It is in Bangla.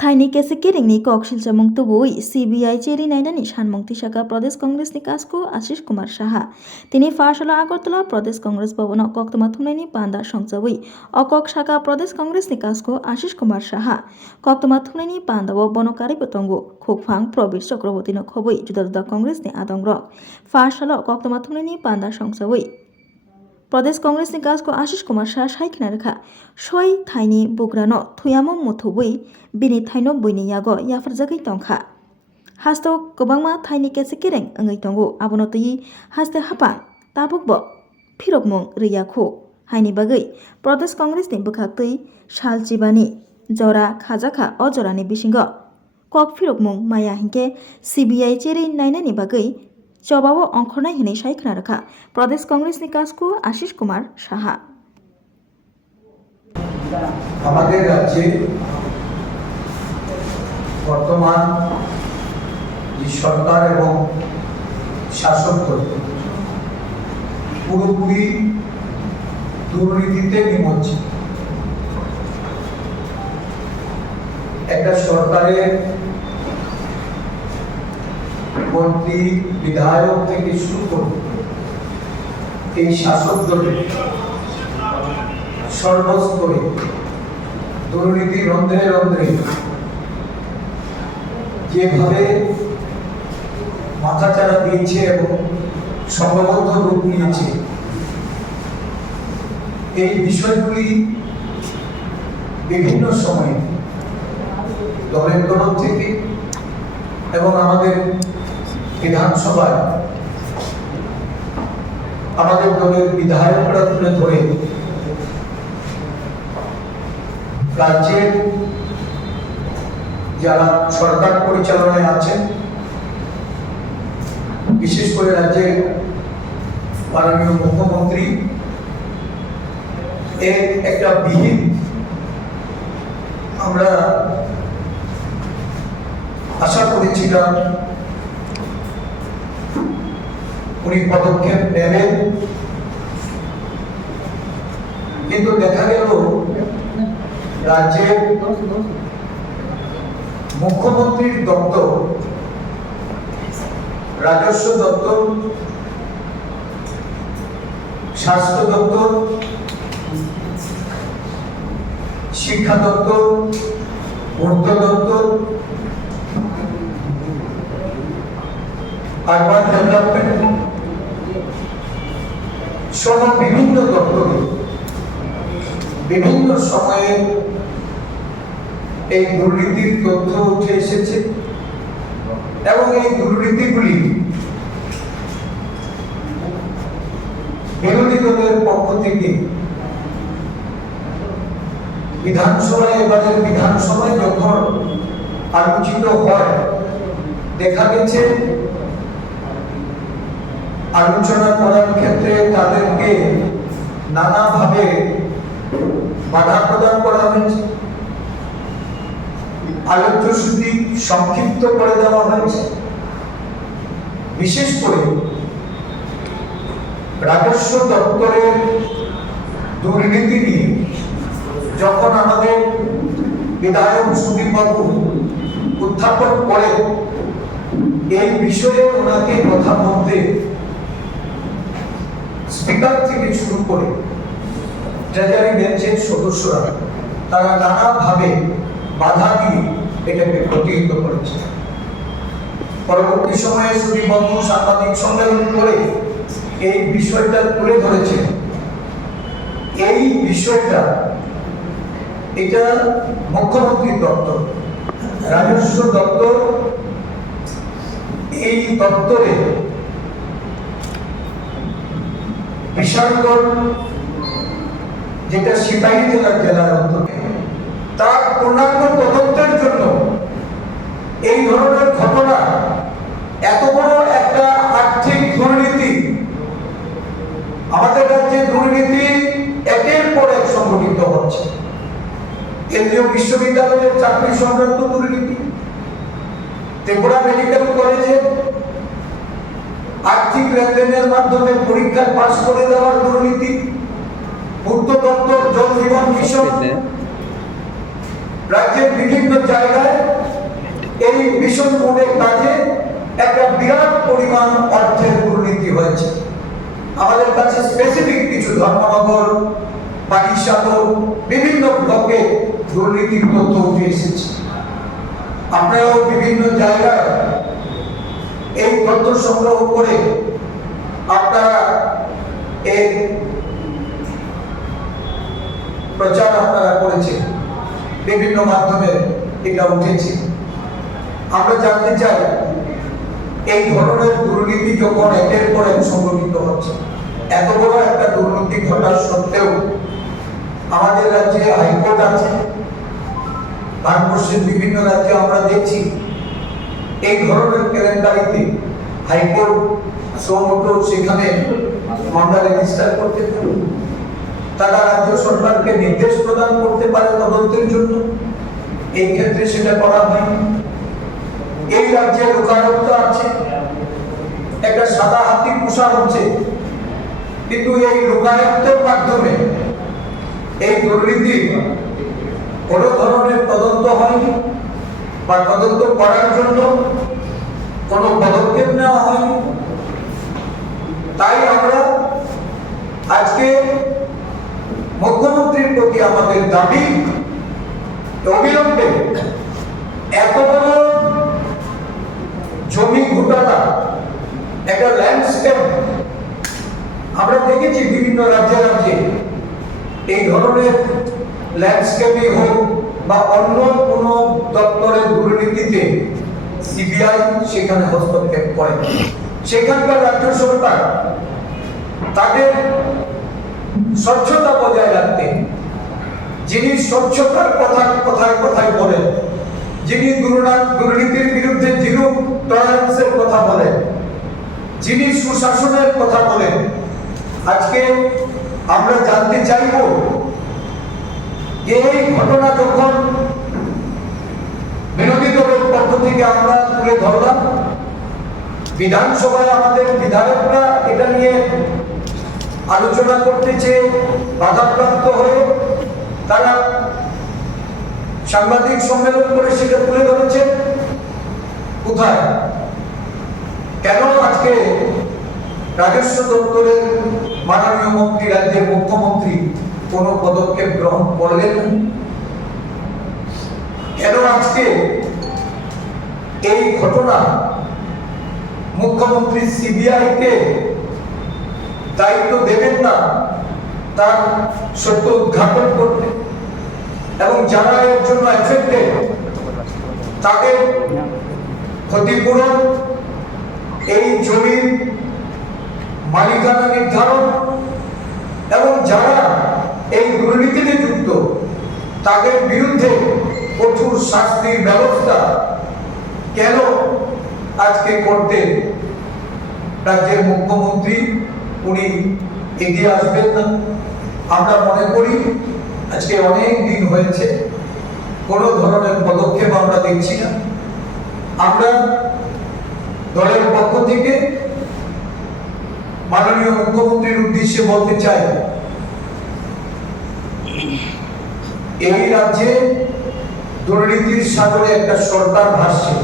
थाइनि केसे केरेंनि कक सिलचामुं तुबुई सीबीआई चेरी नाइनानि सानमुं तिसाका प्रदेश कांग्रेसनि कासको आशिष कुमार साहा तिनि फारसाला आगरतला प्रदेश कांग्रेस भवनाव कक्तमा थुंनायनि पान्दा संचावै अकक साका प्रदेश कांग्रेसनि कासको आशिष कुमार साहा कक्तमा थुंनायनि पान्दाव बनकारिबो तंगो खुगफां प्रबीर चक्रवर्तीनो खबै जुदा जुदा कांग्रेसनि आदंग्रक फारसाला कक्तमा थुंनायनि पान्दा संचावै प्रदेश कांग्रेसनि कासको आशिष कुमार शाह साइखना रेखा सय थाइनि बुग्रानो थुयामो मुथुबै बिनि थाइनो बैनि यागो याफरजागै तंखा हास्तो गोबांमा थाइनि केसे केरें ओंगै तंगो आबोनो तैयि हास्ते हापा ताबुकबो फिरकमुं रैयाखो हाइनि बागै प्रदेश कांग्रेसनि बुखाक्तै सालचिबानि जरा खाजाखा अजरानि बिसिंगो कक फिरकमुं माया हिंके सीबीआई चेरै नाइनानि बागै जबाबो अंखरनाय हिनै साइखना रेखा प्रदेश कांग्रेसनि कासको आशिष कुमार साहा আমাদের রাজ্যে বর্তমান যে সরকার এবং শাসক দল পুরোপুরি দুর্নীতিতে নিমজ্জিত। একটা সরকারের মন্ত্রী বিধায়ক থেকে শুরু করে এই শাসক দলের সর্বস্তরে দুর্নীতি রন্ধ্রে রন্ধ্রে যেভাবে মাথাচাড়া দিয়েছে এবং সংঘবদ্ধ রূপ নিয়েছে, এই বিষয়গুলি বিভিন্ন সময়ে দলের তরফ থেকে এবং আমাদের বিধানসভায় আমাদের দলের বিধায়করা তুলে ধরে রাজ্যের যারা সরকার পরিচালনায় আছেন, বিশেষ করে রাজ্যের মাননীয় মুখ্যমন্ত্রী এর একটা বিহিত আমরা আশা করেছিলাম উনি পদক্ষেপ নেবেন, কিন্তু দেখা গেল রাজ্যের মুখ্যমন্ত্রীর দপ্তর, রাজস্ব দপ্তর, স্বাস্থ্য দপ্তর, শিক্ষা দপ্তর, পূর্ত দপ্তর, আরবান ডেভেলপমেন্ট সহ বিভিন্ন দপ্তরে বিভিন্ন সময়ে এই দুর্নীতির তথ্য উঠে এসেছে এবং এই দুর্নীতিগুলি বিরোধী দলের পক্ষ থেকে এবারের বিধানসভায় যখন আলোচিত হয়, দেখা গেছে আলোচনা করার ক্ষেত্রে তাদেরকে নানাভাবে বাধা প্রদান করা হয়েছে, আলোচ্য সূচি সংক্ষিপ্ত করে দেওয়া হয়েছে। বিশেষ করে রাজস্ব দপ্তরের দুর্নীতি নিয়ে যখন আমাদের বিধায়ক সুদীপ বাবু উত্থাপন করে, এই বিষয়ে ওনাকে কথা বলতে স্পিকার থেকে শুরু করে ট্রেজারি বেঞ্চের সদস্যরা তারা নানাভাবে বাধা দিয়ে এটাকে প্রতিহত করেছে। পরবর্তী সময়ে সুদীপ বাবু সাংবাদিক সম্মেলন করে এই বিষয়টা তুলে ধরেছে। এই বিষয়টা এটা মুখ্যমন্ত্রীর দপ্তর, রাজস্ব দপ্তর, এই দপ্তরে বিশালগড় যেটা সিপাহী জেলার অন্তর্গত, তার পূর্ণাঙ্গ তদন্তের জন্য এই ধরনের ঘটনা, এত বড় একটা আর্থিক দুর্নীতি, আমাদের রাজ্যে দুর্নীতি একের পর এক সংঘটিত হচ্ছে। কেন্দ্রীয় বিশ্ববিদ্যালয়ের চাকরি সংক্রান্ত দুর্নীতি, ত্রিপুরা মেডিকেল কলেজে আর্থিক লেনদেনের মাধ্যমে পরীক্ষায় পাশ করে দেওয়ার দুর্নীতি, পূর্ত দপ্তর, জল জীবন মিশন, রাজ্যের বিভিন্ন জায়গায় এই মিশন মোডের কাজে একটা বিরাট পরিমাণ অর্থের দুর্নীতি হয়েছে। আমাদের কাছে স্পেসিফিক কিছু ধর্মনগর, পানিসাগর, বিভিন্ন ব্লকে দুর্নীতির তথ্য উঠে এসেছে। আপনারাও বিভিন্ন জায়গায় এই তথ্য সংগ্রহ করে আপনারা এর প্রচার আপনারা করেছেন, বিভিন্ন মাধ্যমে এটা উঠেছে। আমরা জানতে চাই, এই ধরনের দুর্নীতি যখন একের পর এক সংঘটিত হচ্ছে, এত বড় একটা দুর্নীতি ঘটার সত্ত্বেও আমাদের রাজ্যে হাইকোর্ট আছে, ভারতবর্ষের বিভিন্ন রাজ্যে আমরা দেখছি এই ধরনের কেলেঙ্কারিতে হাইকোর্ট সমস্ত সেখানে মামলা রেজিস্টার করতে পারে, তারা রাজ্য সরকারকে নির্দেশ প্রদান করতে পারে তদন্তের জন্য। এই ক্ষেত্রে সেটা করা হয়নি। এই রাজ্যে লোকায়ুক্ত আছে, একটা সাদা হাতি পোষা হচ্ছে, কিন্তু এই লোকায়ুক্তের মাধ্যমে এই দুর্নীতি কোনো ধরনের তদন্ত হয়নি বা তদন্ত করার জন্য কোনো পদক্ষেপ নেওয়া হয়নি। তাই আমরা আজকে মুখ্যমন্ত্রীর প্রতি আমাদের দাবি, অবিলম্বে এত বড় জমি ঘোটালা, একটা ল্যান্ডস্কেপ আমরা দেখেছি বিভিন্ন রাজ্যে রাজ্যে, এই ধরনের ল্যান্ডস্কেপই হোক বা অন্য কোনো দপ্তরের দুর্নীতিতে সিবিআই সেখানে হস্তক্ষেপ করে। সেখানকার রাজ্য সরকার তাদের স্বচ্ছতা বজায় রাখতে, যিনি স্বচ্ছতার কথা কোথায় কোথায় বলেন, যিনি দুর্নীতির বিরুদ্ধে জিরো টলারেন্সের কথা বলেন, যিনি সুশাসনের কথা বলেন, আজকে আমরা জানতে চাইব যে এই ঘটনা যখন বিরোধী দলের পক্ষ থেকে আমরা তুলে ধরলাম, বিধানসভায় আমাদের বিধায়করা এটা নিয়ে আলোচনা করতে চেয়ে বাধাপ্রাপ্ত হয়ে তারা সাংবাদিক সম্মেলন করে সেটা তুলে ধরেছে। কোথায়, কেন আজকে রাজস্ব দপ্তরের মাননীয় মন্ত্রী, রাজ্যের মুখ্যমন্ত্রী কোনো পদক্ষেপ গ্রহণ করলেন না? কেন আজকে এই ঘটনা মুখ্যমন্ত্রী সিবিআই কে দায়িত্ব দেবেন না তার সত্য উদ্ঘাটন করতে, এবং যারা এর জন্য এফেক্টেড তাদের ক্ষতিপূরণ, এই জমির মালিকানা নির্ধারণ, এবং যারা এই দুর্নীতিতে যুক্ত তাদের বিরুদ্ধে কঠোর শাস্তির ব্যবস্থা কেন আজকে করতে রাজ্যের মুখ্যমন্ত্রী উনি এগিয়ে আসবেন না? আমরা মনে করি আজকে অনেক দিন হয়েছে, কোনো ধরনের পদক্ষেপ আমরা দেখছি না। আমরা দলের পক্ষ থেকে মাননীয় মুখ্যমন্ত্রীর উদ্দেশ্যে বলতে চাই, এই রাজ্যে দুর্নীতির সাগরে একটা সরকার ভাসছে।